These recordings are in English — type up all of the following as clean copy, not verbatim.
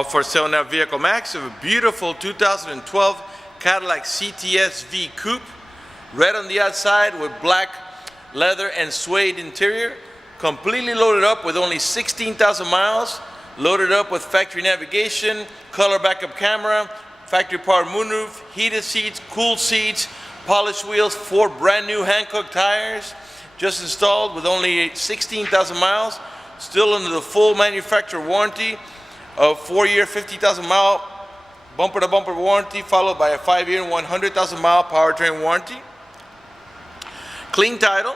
For sale now, Vehiclemax of a beautiful 2012 Cadillac CTS V Coupe, red on the outside with black leather and suede interior, completely loaded up with only 16,000 miles, loaded up with factory navigation, color backup camera, factory power moonroof, heated seats, cooled seats, polished wheels, 4 brand new Hankook tires, just installed with only 16,000 miles, still under the full manufacturer warranty of 4-year, 50,000 mile bumper to bumper warranty, followed by a 5-year, 100,000 mile powertrain warranty. Clean title.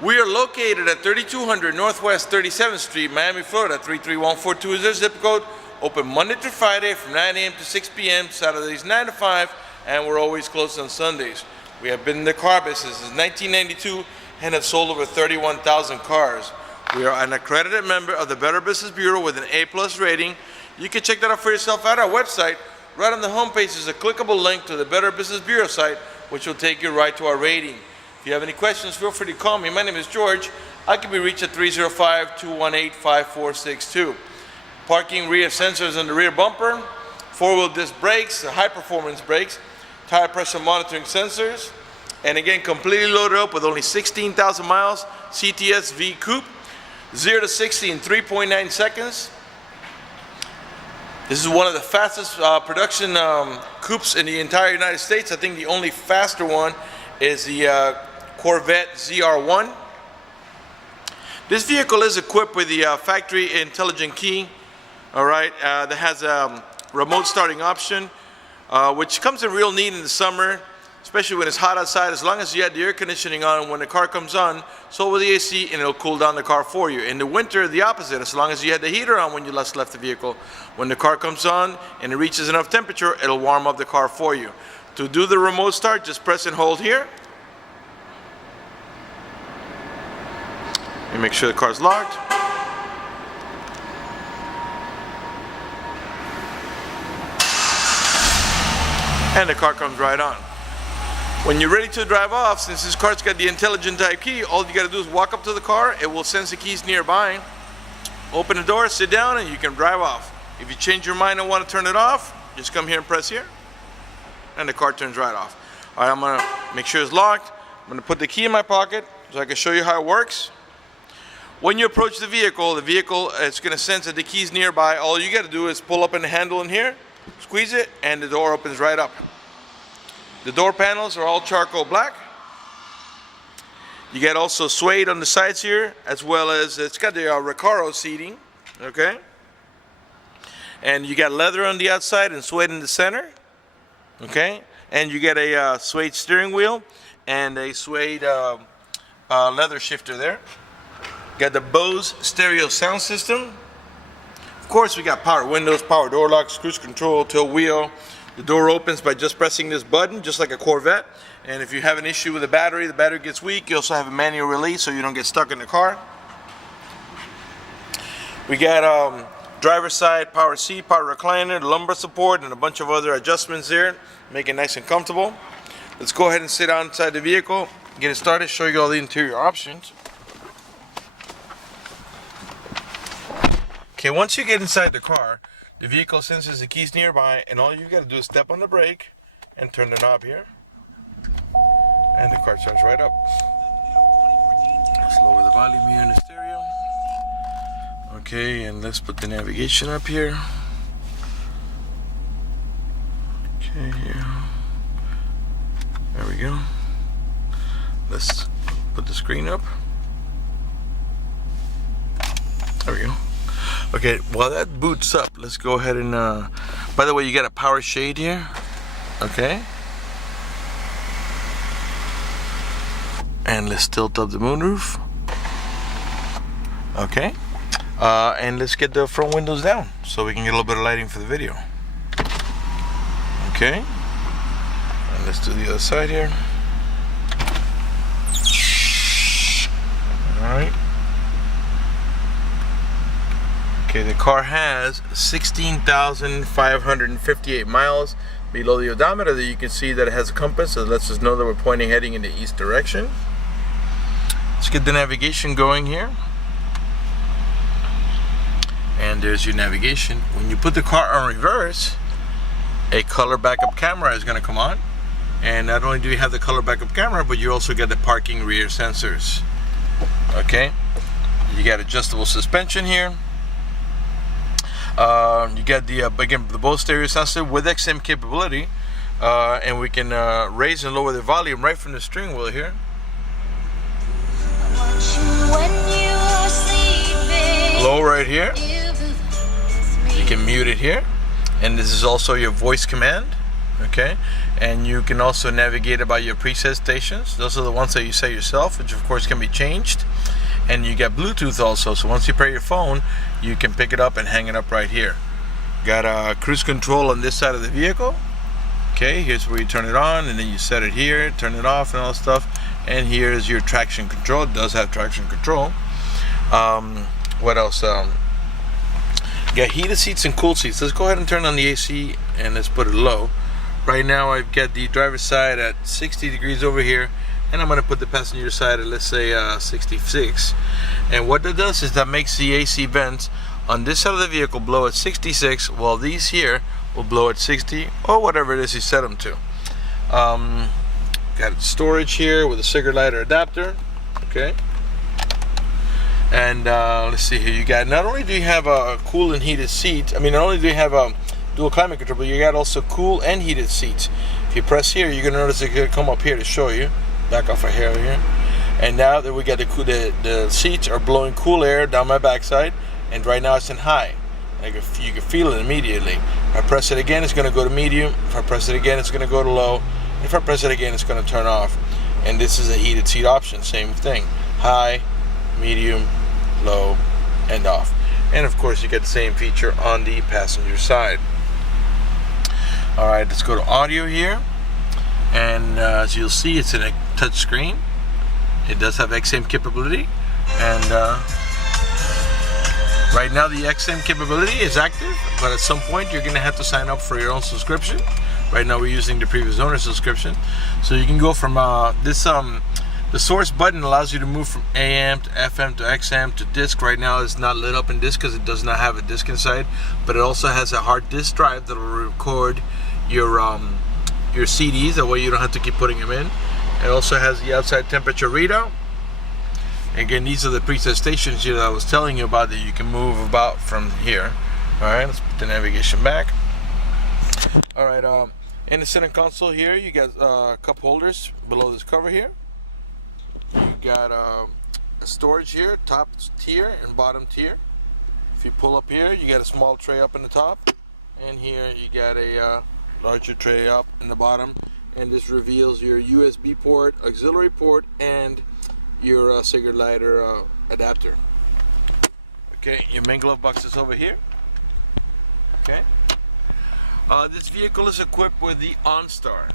We are located at 3200 Northwest 37th Street, Miami, Florida, 33142 is their zip code. Open Monday through Friday from 9 a.m. to 6 p.m., Saturdays 9 to 5, and we're always closed on Sundays. We have been in the car business since 1992 and have sold over 31,000 cars. We are an accredited member of the Better Business Bureau with an A+ rating. You can check that out for yourself at our website. Right on the homepage is a clickable link to the Better Business Bureau site, which will take you right to our rating. If you have any questions, feel free to call me. My name is George. I can be reached at 305-218-5462. Parking rear sensors on the rear bumper, 4-wheel disc brakes, high-performance brakes, tire pressure monitoring sensors, and again, completely loaded up with only 16,000 miles, CTS V Coupe, 0 to 60 in 3.9 seconds. This is one of the fastest production coupes in the entire United States. I think the only faster one is the Corvette ZR1. This vehicle is equipped with the factory intelligent key, all right, that has a remote starting option, which comes in real neat in the summer, especially when it's hot outside. As long as you have the air conditioning on, when the car comes on, so will the AC, and it'll cool down the car for you. In the winter, the opposite. As long as you had the heater on when you last left the vehicle, when the car comes on and it reaches enough temperature, it'll warm up the car for you. To do the remote start, just press and hold here. And make sure the car's locked. And the car comes right on. When you're ready to drive off, since this car's got the intelligent type key, all you got to do is walk up to the car. It will sense the keys nearby. Open the door, sit down, and you can drive off. If you change your mind and want to turn it off, just come here and press here, and the car turns right off. All right, I'm going to make sure it's locked. I'm going to put the key in my pocket so I can show you how it works. When you approach the vehicle is going to sense that the key's nearby. All you got to do is pull up on the handle in here, squeeze it, and the door opens right up. The door panels are all charcoal black. You get also suede on the sides here, as well as it's got the Recaro seating, okay? And you got leather on the outside and suede in the center, okay? And you get a suede steering wheel and a suede leather shifter there. Got the Bose stereo sound system. Of course, we got power windows, power door locks, cruise control, tilt wheel. The door opens by just pressing this button, just like a Corvette. And if you have an issue with the battery gets weak, you also have a manual release so you don't get stuck in the car. We got driver's side power seat, power recliner, lumbar support, and a bunch of other adjustments there, make it nice and comfortable. Let's go ahead and sit outside the vehicle, get it started, show you all the interior options. Okay, once you get inside the car, the vehicle senses the keys nearby, and all you've got to do is step on the brake and turn the knob here, and the car starts right up. Let's lower the volume here in the stereo. Okay, and let's put the navigation up here. Okay, here. There we go. Let's put the screen up. There we go. Okay, while that boots up, let's go ahead and, by the way, you got a power shade here, okay? And let's tilt up the moonroof. Okay. And let's get the front windows down so we can get a little bit of lighting for the video. Okay. And let's do the other side here. All right. Okay, the car has 16,558 miles below the odometer. That you can see that it has a compass, so it lets us know that we're heading in the east direction. Let's get the navigation going here. And there's your navigation. When you put the car on reverse, a color backup camera is going to come on. And not only do you have the color backup camera, but you also get the parking rear sensors. Okay, you got adjustable suspension here. You got the again, the Bose stereo sensor with XM capability, and we can raise and lower the volume right from the steering wheel here. Low right here. You can mute it here, and this is also your voice command. Okay, and you can also navigate about your preset stations. Those are the ones that you set yourself, which of course can be changed. And you got Bluetooth also, so once you pair your phone, you can pick it up and hang it up right here. Got cruise control on this side of the vehicle. Okay, here's where you turn it on, and then you set it here, turn it off, and all that stuff. And here is your traction control. It does have traction control. What else? You got heated seats and cool seats. Let's go ahead and turn on the AC, and let's put it low. Right now I've got the driver's side at 60 degrees over here, and I'm going to put the passenger side at, let's say, 66. And what that does is that makes the AC vents on this side of the vehicle blow at 66, while these here will blow at 60, or whatever it is you set them to. Got storage here with a cigarette lighter adapter. Okay. And let's see here, you got, not only do you have a cool and heated seat, not only do you have a dual climate control, but you got also cool and heated seats. If you press here, you're gonna notice it's gonna come up here to show you. Back off a hair here. And now that we got the seats are blowing cool air down my backside, and right now it's in high. You can feel it immediately. If I press it again, it's gonna go to medium. If I press it again, it's gonna go to low. If I press it again, it's gonna turn off. And this is a heated seat option, same thing. High, medium, low, and off. And of course you get the same feature on the passenger side. Alright, let's go to audio here, and as you'll see, it's in a touch screen. It does have XM capability, and right now the XM capability is active, but at some point you're going to have to sign up for your own subscription. Right now we're using the previous owner subscription, so you can go from the source button allows you to move from AM to FM to XM to disc. Right now it's not lit up in disc because it does not have a disc inside, but it also has a hard disk drive that will record your CDs. That way you don't have to keep putting them in. It also has the outside temperature readout. Again, these are the preset stations here that I was telling you about that you can move about from here. Alright, let's put the navigation back. Alright, in the center console here, you got cup holders below this cover here. You got a storage here, top tier and bottom tier. If you pull up here, you got a small tray up in the top, and here you got a larger tray up in the bottom, and this reveals your USB port, auxiliary port, and your cigarette lighter adapter. Okay, your main glove box is over here. Okay, this vehicle is equipped with the OnStar.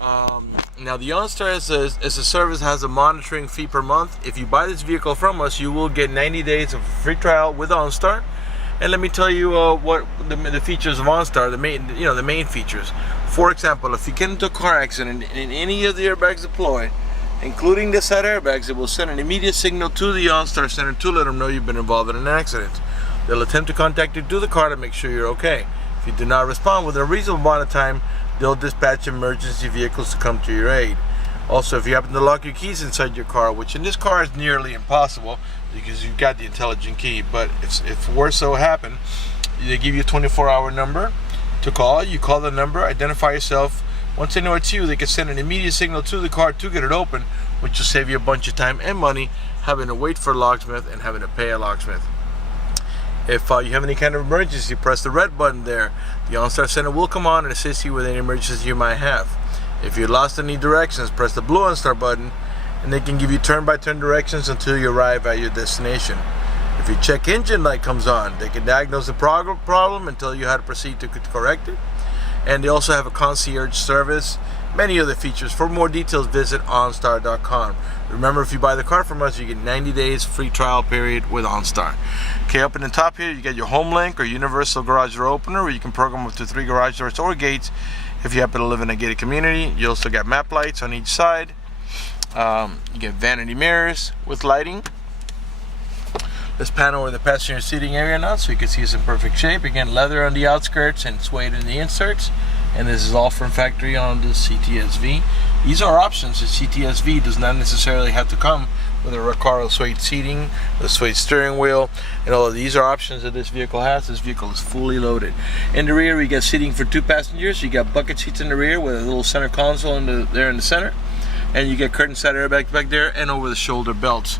Now the OnStar as a service has a monitoring fee per month. If you buy this vehicle from us, you will get 90 days of free trial with OnStar. And let me tell you what the features of OnStar, the main features. For example, if you get into a car accident and any of the airbags deploy, including the side airbags, it will send an immediate signal to the OnStar center to let them know you've been involved in an accident. They'll attempt to contact you through the car to make sure you're okay. If you do not respond within a reasonable amount of time, they'll dispatch emergency vehicles to come to your aid. Also, if you happen to lock your keys inside your car, which in this car is nearly impossible because you've got the intelligent key, but if worse so happen, they give you a 24-hour number to call. You call the number, identify yourself. Once they know it's you, they can send an immediate signal to the car to get it open, which will save you a bunch of time and money having to wait for a locksmith and having to pay a locksmith. If you have any kind of emergency, press the red button there. The OnStar Center will come on and assist you with any emergency you might have. If you lost any directions, press the blue OnStar button, and they can give you turn-by-turn directions until you arrive at your destination. If your check engine light comes on, they can diagnose the problem and tell you how to proceed to correct it. And they also have a concierge service, many other features. For more details, visit OnStar.com. Remember, if you buy the car from us, you get 90 days free trial period with OnStar. Okay, up in the top here, you get your home link or universal garage door opener, where you can program up to 3 garage doors or gates if you happen to live in a gated community. You also got map lights on each side. You get vanity mirrors with lighting. Let's pan over the passenger seating area now so you can see it's in perfect shape. Again, leather on the outskirts and suede in the inserts. And this is all from factory on the CTS V. These are options. The CTS V does not necessarily have to come with a Recaro suede seating, the suede steering wheel, and all of these are options that this vehicle has. This vehicle is fully loaded. In the rear, we got seating for 2 passengers. You got bucket seats in the rear with a little center console there in the center, and you get curtain side airbag back there and over the shoulder belts.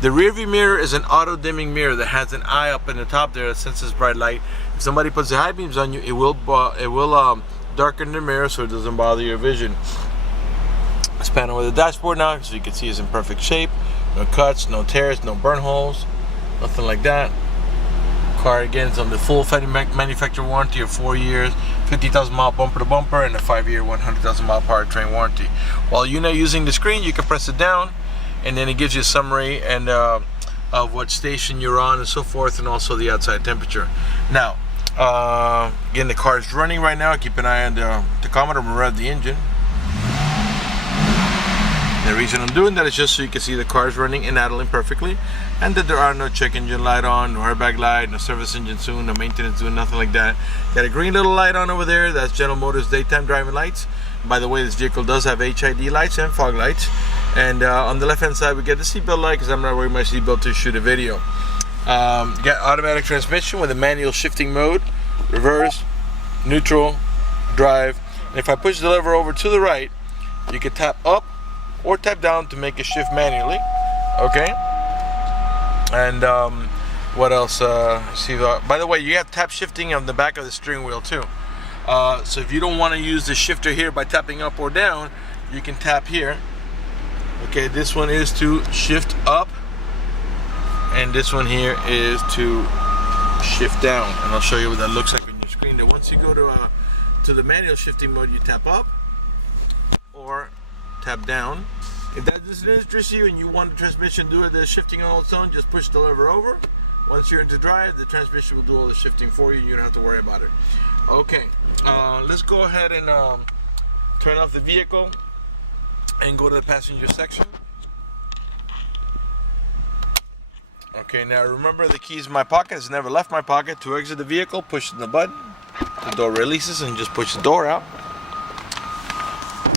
The rear view mirror is an auto dimming mirror that has an eye up in the top there that senses bright light. If somebody puts the high beams on you, it will darken the mirror so it doesn't bother your vision. Let's pan over the dashboard now so you can see it's in perfect shape. No cuts, no tears, no burn holes, nothing like that. Car again is on the full manufacturer warranty of 4 years, 50,000 mile bumper to bumper, and a 5-year 100,000 mile powertrain warranty. While you're not using the screen, you can press it down and then it gives you a summary and of what station you're on and so forth, and also the outside temperature. Now again, the car is running right now. Keep an eye on the tachometer. I'm gonna rev the engine. The reason I'm doing that is just so you can see the car is running and idling perfectly, and that there are no check engine light on, no airbag light, no service engine soon, no maintenance soon, nothing like that. Got a green little light on over there. That's General Motors daytime driving lights. By the way, this vehicle does have HID lights and fog lights. And on the left hand side we get the seatbelt light because I'm not wearing my seatbelt to shoot a video. Got automatic transmission with a manual shifting mode, reverse, neutral, drive. And if I push the lever over to the right, you can tap up or tap down to make a shift manually. Okay. And what else? By the way, you have tap shifting on the back of the steering wheel too. So if you don't want to use the shifter here by tapping up or down, you can tap here. Okay, this one is to shift up, and this one here is to shift down. And I'll show you what that looks like on your screen. Now, once you go to the manual shifting mode, you tap up or tap down. If that doesn't interest you and you want the transmission to do the shifting on its own, just push the lever over. Once you're into drive, the transmission will do all the shifting for you. You don't have to worry about it. Okay, let's go ahead and turn off the vehicle and go to the passenger section. Okay, now remember the keys in my pocket. It's never left my pocket. To exit the vehicle, push the button. The door releases and just push the door out.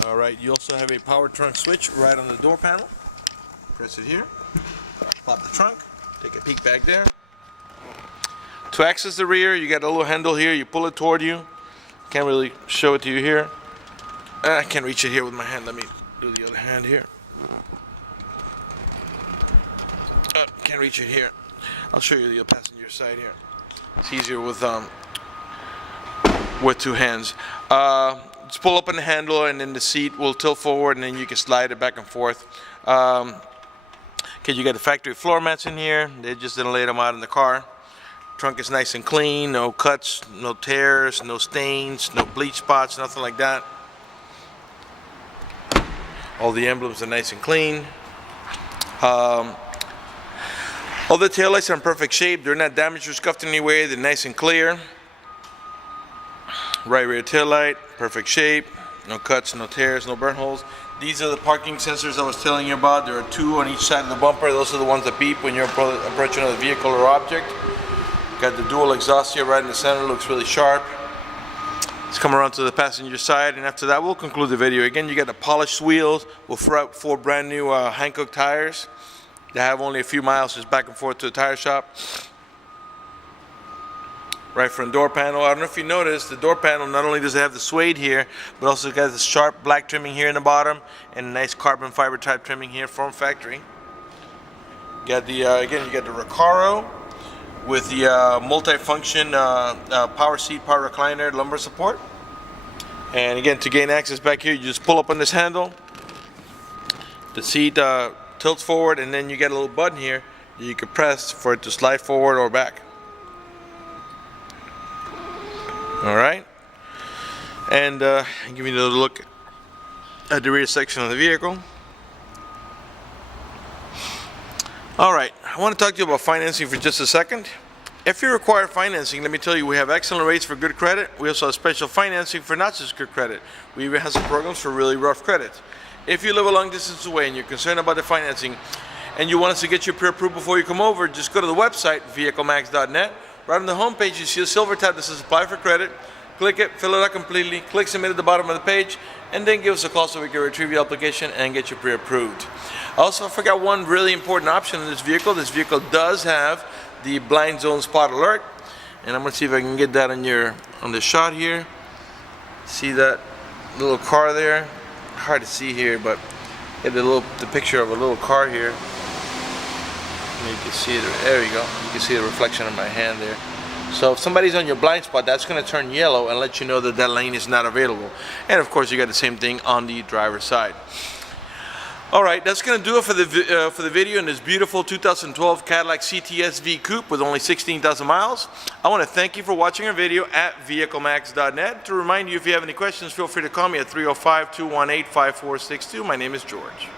Alright, you also have a power trunk switch right on the door panel. Press it here. Pop the trunk. Take a peek back there. To access the rear, you got a little handle here. You pull it toward you. Can't really show it to you here. I can't reach it here with my hand. Let me do the other hand here. Can't reach it here. I'll show you the passenger side here. It's easier with 2 hands. Just pull up on the handle, and then the seat will tilt forward, and then you can slide it back and forth. Okay, you got the factory floor mats in here. They just didn't lay them out in the car. Trunk is nice and clean. No cuts, no tears, no stains, no bleach spots, nothing like that. All the emblems are nice and clean. All the taillights are in perfect shape. They're not damaged or scuffed in any way. They're nice and clear. Right rear taillight, perfect shape. No cuts, no tears, no burn holes. These are the parking sensors I was telling you about. There are 2 on each side of the bumper. Those are the ones that beep when you're approaching another vehicle or object. Got the dual exhaust here right in the center. Looks really sharp. Let's come around to the passenger side, and after that we'll conclude the video. Again, you got the polished wheels with 4 brand new Hankook tires. They have only a few miles just back and forth to the tire shop. Right front door panel. I don't know if you noticed, the door panel not only does it have the suede here, but also got the sharp black trimming here in the bottom and a nice carbon fiber type trimming here from factory. Got the again, you got the Recaro with the multi-function power seat, power recliner, lumbar support. And again, to gain access back here, you just pull up on this handle. The seat tilts forward, and then you get a little button here that you can press for it to slide forward or back. Alright, and give you another look at the rear section of the vehicle. Alright, I want to talk to you about financing for just a second. If you require financing, let me tell you, we have excellent rates for good credit. We also have special financing for not just good credit. We even have some programs for really rough credit. If you live a long distance away and you're concerned about the financing, and you want us to get you pre-approved before you come over, just go to the website, vehiclemax.net. Right on the home page, you see a silver tab that says apply for credit. Click it, fill it out completely, click submit at the bottom of the page, and then give us a call so we can retrieve your application and get you pre-approved. Also, I forgot one really important option in this vehicle. This vehicle does have the blind zone spot alert, and I'm gonna see if I can get that on the shot here. See that little car there? Hard to see here, but get the picture of a little car here. You can see it. There you go. You can see the reflection of my hand there. So if somebody's on your blind spot, that's going to turn yellow and let you know that that lane is not available. And of course, you got the same thing on the driver's side. All right, that's going to do it for the video in this beautiful 2012 Cadillac CTS V Coupe with only 16,000 miles. I want to thank you for watching our video at vehiclemax.net. To remind you, if you have any questions, feel free to call me at 305-218-5462. My name is George.